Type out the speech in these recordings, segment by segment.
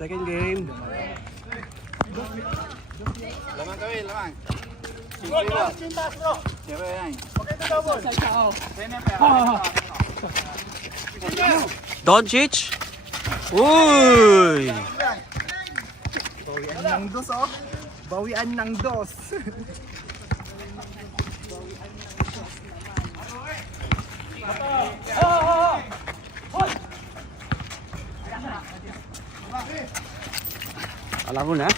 Second game. Lamang kawin, lamang. Doncic. Uy! Bawian ng dos, oh. Bawian ng dos. Nakalaro na?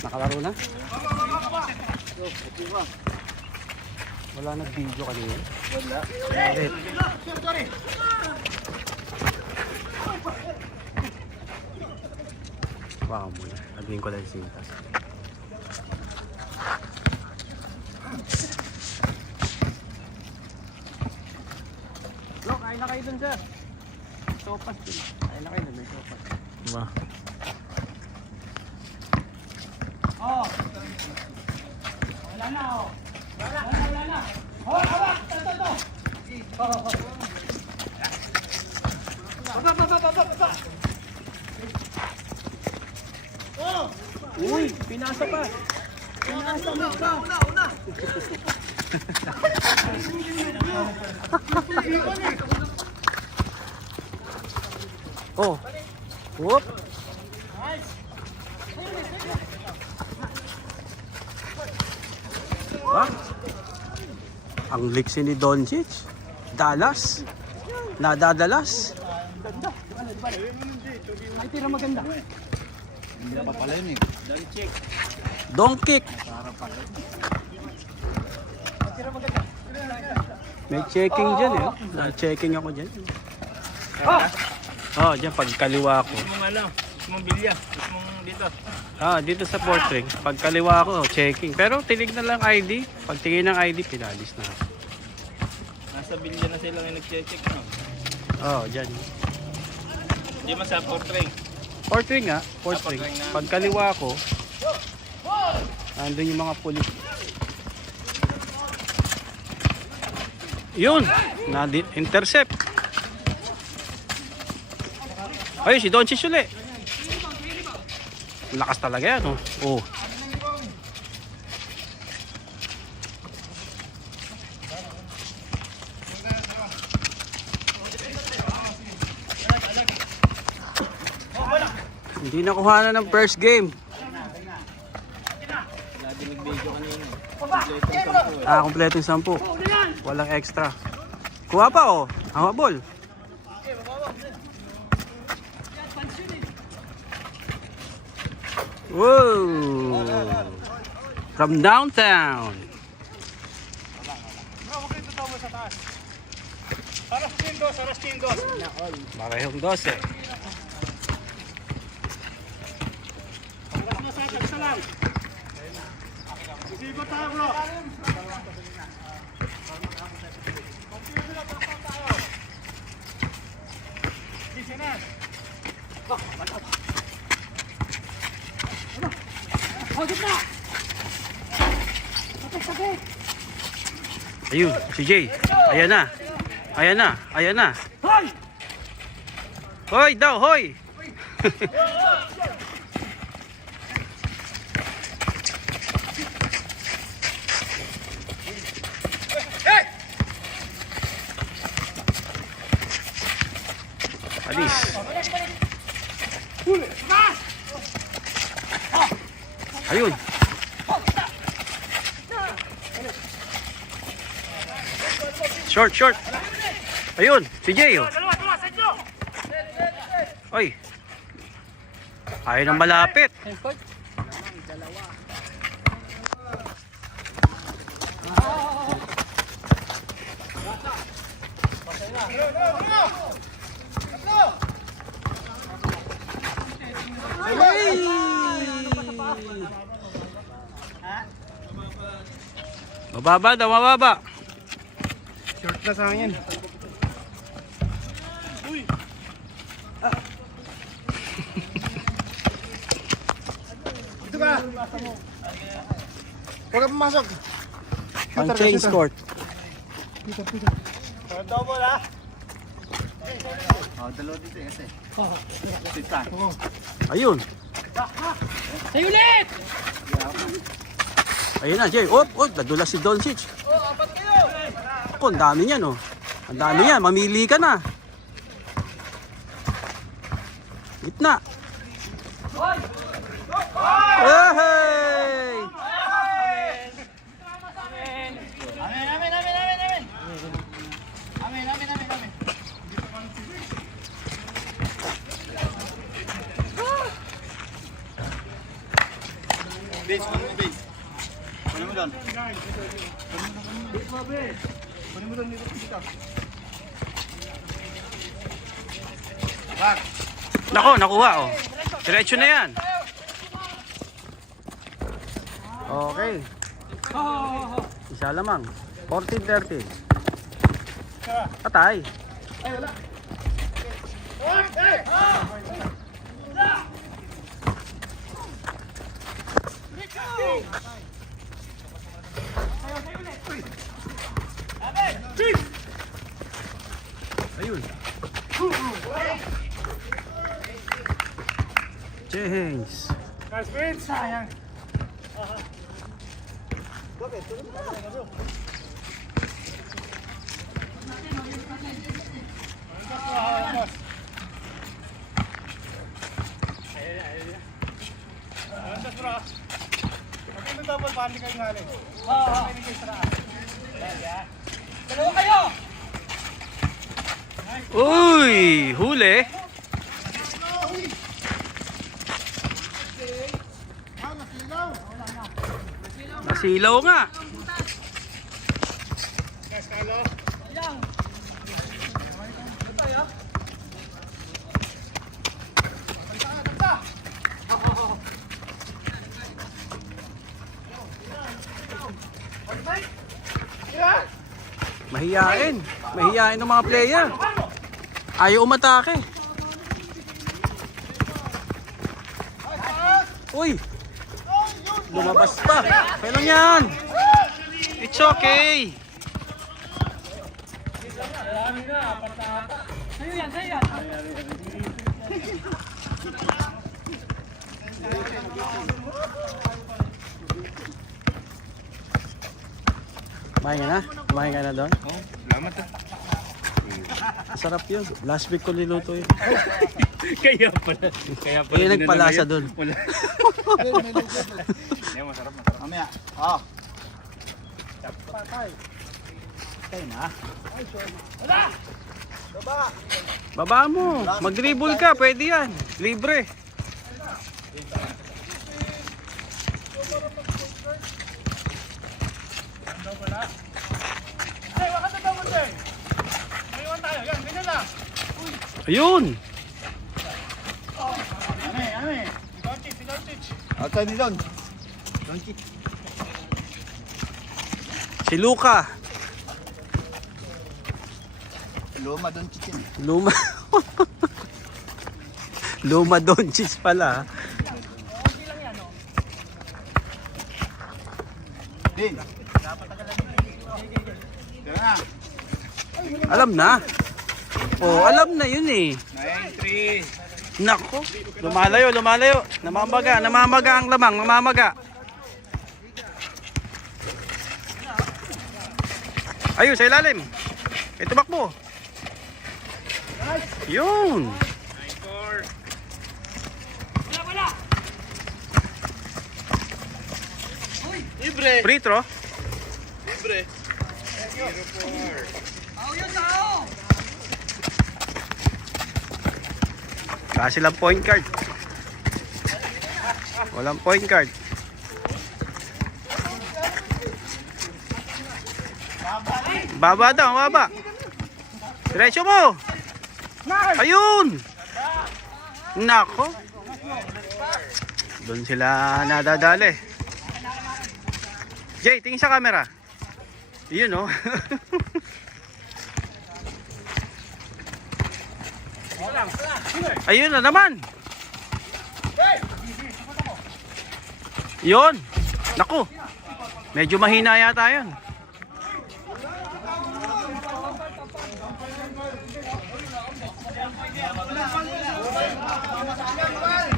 Nakalaro na? Wala nag-video kanina. Wala. Bakit? Wow mo na. Naging ko lang sintas. Bro, kain na kayo dun, sir. Sopas din. Kain na kayo dun, may sopas. Diba? Oh. Wala na, oh. Wala na. Oh, hawak. Ito. Oh. Baba. Oh. Uy, pinasa pa. Pinasa mo pa. Una. Oh. Whoop. Ha? Ang liksi ni Doncic. Dallas. Nadadalas. Ay, tira maganda. Hindi pa pala yun eh. Don't kick. May checking dyan eh. Na-checking ako dyan. Oh, dyan pagkaliwa ko. Mong bilya. Mong dito. Dito sa portrait, pagkaliwa ko, checking. Pero tinignan lang ID. Pagtingin ng ID, pinalis na ako. Nasa bilya na sila yung nag-check, no? Oh, dyan. Hindi man sa portrait. Portrait nga, portrait. portrait na. Pagkaliwa ko, nandun yung mga pulis. Yun! Intercept. Ayun, si Doncic ulit. Lakas talaga yan, oh. Oh. Hindi nakuha na ng first game. Kompletong 10. Walang extra. Kuha pa, oh. Hamabol. Whoa! From downtown. Parehong 12. Ayun, si Jay. Ayan na. Ayan na. Ayan na. Hoy! Hoy daw, hoy! Alis. Ayun. Short. Ayun, si Jay. Oh. Oy. Ayaw nang malapit. Mababa daw, mababa. Short na sa akin. Uy! Dito ka! Huwag ka pumasok! Ang change court. Double ha? Dalawa dito kasi. Ayun. Sa'yo ulit! Ayun na, Jay. Oh, nadulas si Doncic. Ako, ang dami niyan, oh. Ang dami yan. Mamili ka na. Gitna. Hey! Base, base. Kunin mo doon. Kunin mo doon dito. Nako, nakuha, oh. Diretso na yan. Okay. Isa lamang. 14-13. Patay. Ayun. James. Sayang. Dalawa kayo! Uy, huli. Nasilaw nga. Mahiyain. Mahiyain ng mga player. Ayaw umatake. Uy! Lumabas pa. Pero yan. It's okay. Sa'yo yan, sa'yo yan. Kumain ka na? Kumain ka na doon? Oh, salamat ah. Sarap yun. Last week ko niluto yun. Kaya pala. Kaya nagpalasa doon. Wala. Yan, masarap. Mamaya. Baba mo. Mag-dribble ka. Pwede yan. Libre. Ayun. Outside ni Don. Si Luka. Luma Don Chicken. Luma. Luma Doncic pala. Din. Tara. Alam na. Oh, alam na yun eh. 9-3. Nako. Lumalayo, lumalayo. Namamaga, namamaga ang lamang, namamaga. Ayun, sa ilalim. Ito bakbo. Yun. Libre. Free throw. Libre. Kasi lang point guard. Walang point guard. Baba daw, baba. Diretso mo. Ayun. Nako. Doon sila nadadali. Jay, tingin sa camera. Yun oh. Ayun na naman. Yun. Naku. Medyo mahina yata yun.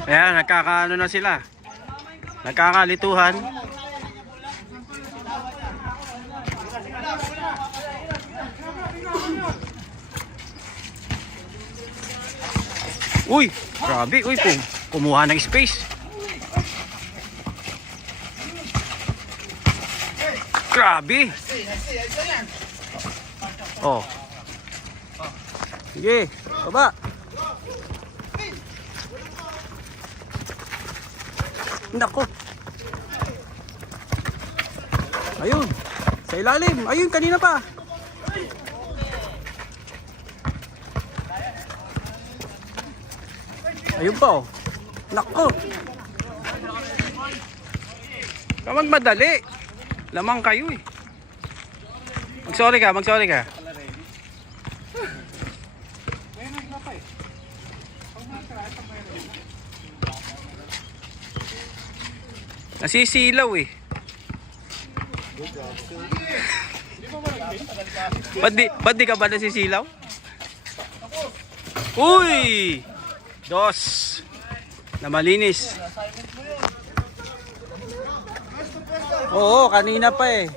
Ayan, nagkakaano na sila. Nagkakalituhan. Uy, grabe. Uy, kumuha ng space. Grabe. Oh. Sige, baba. Nako. Ayun. Sa ilalim. Ayun, kanina pa. Ayun pa, oh. Nako. Kamag madali. Lamang kayo, eh. Mag-sorry ka, mag-sorry ka. Nasisilaw, eh. Ba't di ka ba nasisilaw? Uy! Dos. Na malinis. Oo, kanina pa eh.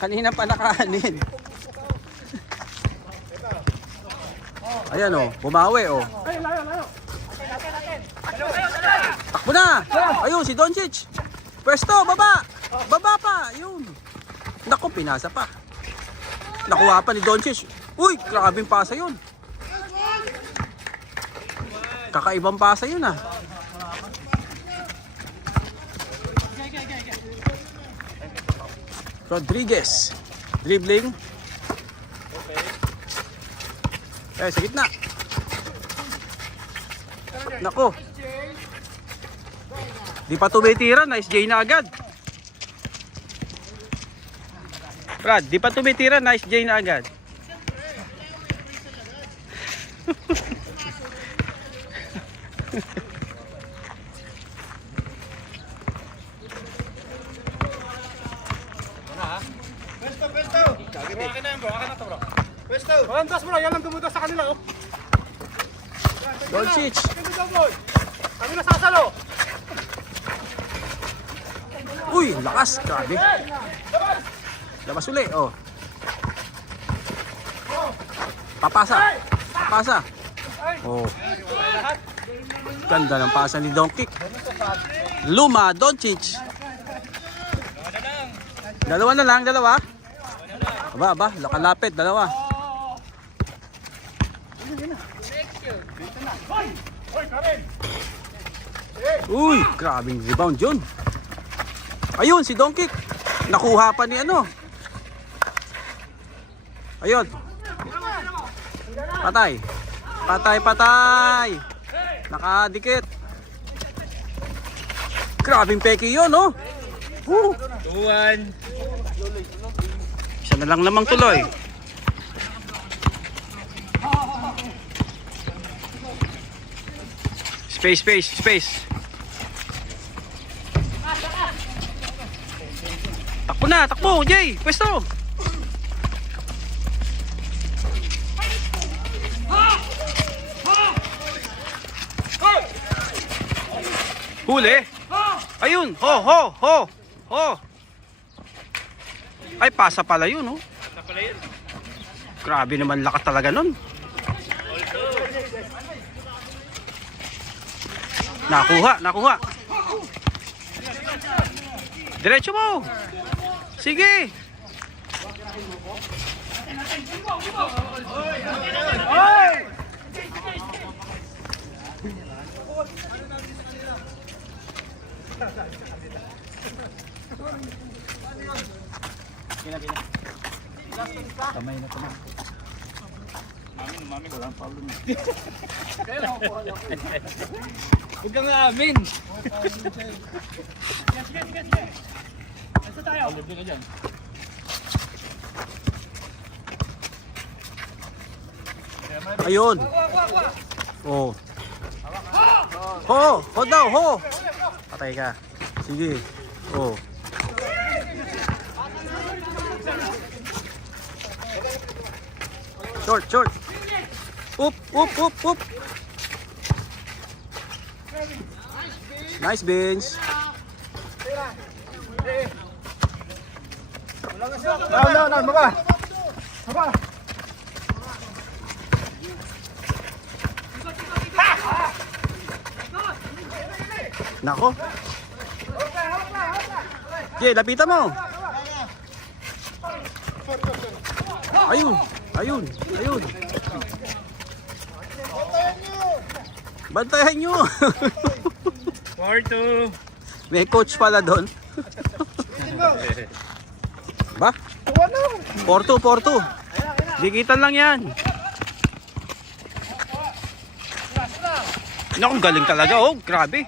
Kanina pa nakaanin. Ayan oh, bumawi oh. Takbo na! Ayun, si Doncic. Pwesto, baba! Baba pa! Ayun. Naku, pinasa pa. Nakuha pa ni Doncic. Uy, grabing pasa yun. Kakaibang pasa yun ah. Rodriguez. Dribbling. Sa gitna. Nako. Di pa tumitira, nice J na agad. Brad, di pa tumitira, nice J na agad. Pwesto! Walang das bro, yan lang dumudas sa kanila oh. Doncic. Kami nasasalo. Uy, lakas, grabe. Labas uli, oh. Papasa. Papasa. Oh. Ganda ng pasa ni Doncic. Luma, Doncic. Dalawa na lang, dalawa. Aba, lakalapit, dalawa. Uy, grabing rebound yun. Ayun, si Doncic. Nakuha pa ni ano. Ayun. Patay. Patay. Nakadikit. Grabing peki yun, oh. Tuwan! Isa na lang namang tuloy. Space. Takbo na, takbo, Jay. Pwesto. Huli. Ayun, ho. Ay, pasa pala yun, oh. Grabe naman lakas talaga nun. Nakuha. Diretso mo. Sige. Kamay na kamay. Mami, walang paulo niya. Huwag kang amin. Sige. Nasa tayo. Paulo din ka dyan. Ayun. Oh. Ho daw, ho. Patay ka. Sige. Oh. Short. Up. Nice, Vince. No, baba. Baba. Nako. Okay, lapitan mo. Ayun. Ayun. Ayun. Bantayan nyo. 4-2. May coach pala doon. Ba? 4-2, 4-2. Dikitan lang yan. Naku, galing talaga. Oh, grabe.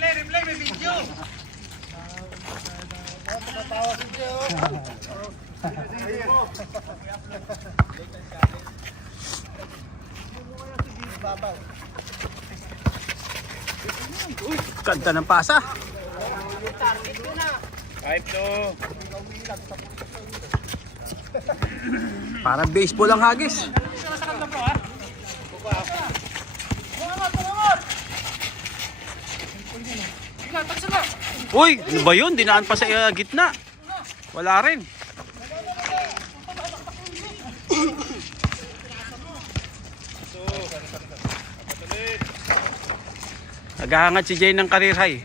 Replay, may video. Ganda ng pasa. 5-2. Parang baseball ang hagis. Uy, ano ba yun? Dinaan pa sa gitna. Wala rin. Naghahangat si Jay ng career high.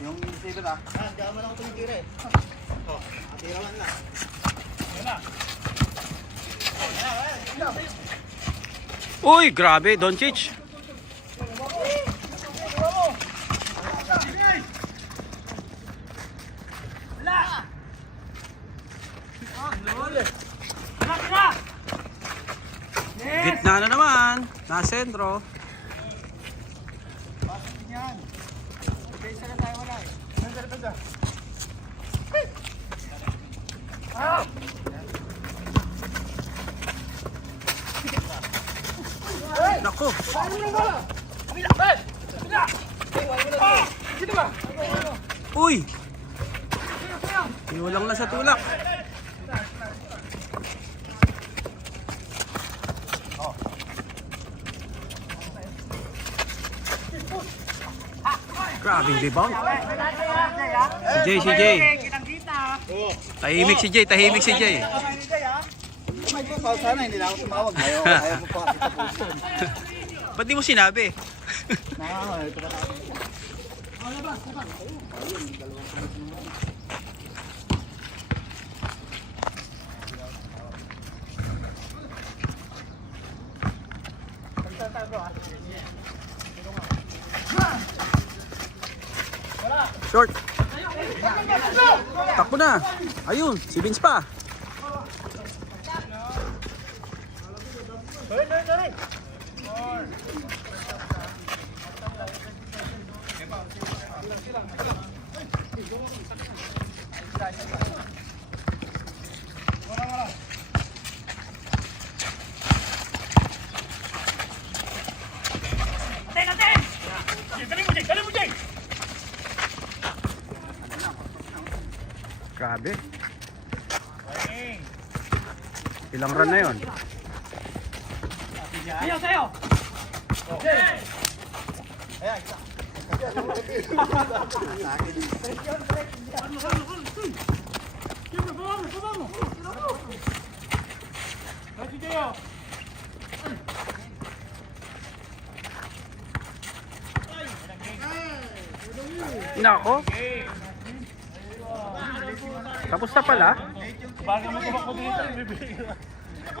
Yung receiver ah. Diyan mo lang ito yung tira eh. Tirawan lang. Uy, grabe, Doncic. Gitna na naman. Nasa sentro. Nako. Uy. Iulang na sa tulak. Grabe rebound. Si Jay. Tahimik si Jay, tahimik si Jay. May pa sana hindi na ako tumawag. Ayaw mo pa kita po. Ba't di mo sinabi? Ito ba na? Short. Takbo na. Ayun, si Vince pa. Grabe. Ilang run na yun? Ayaw sa'yo! Nako. Tapos na pala. Bago mo tumakbo dito.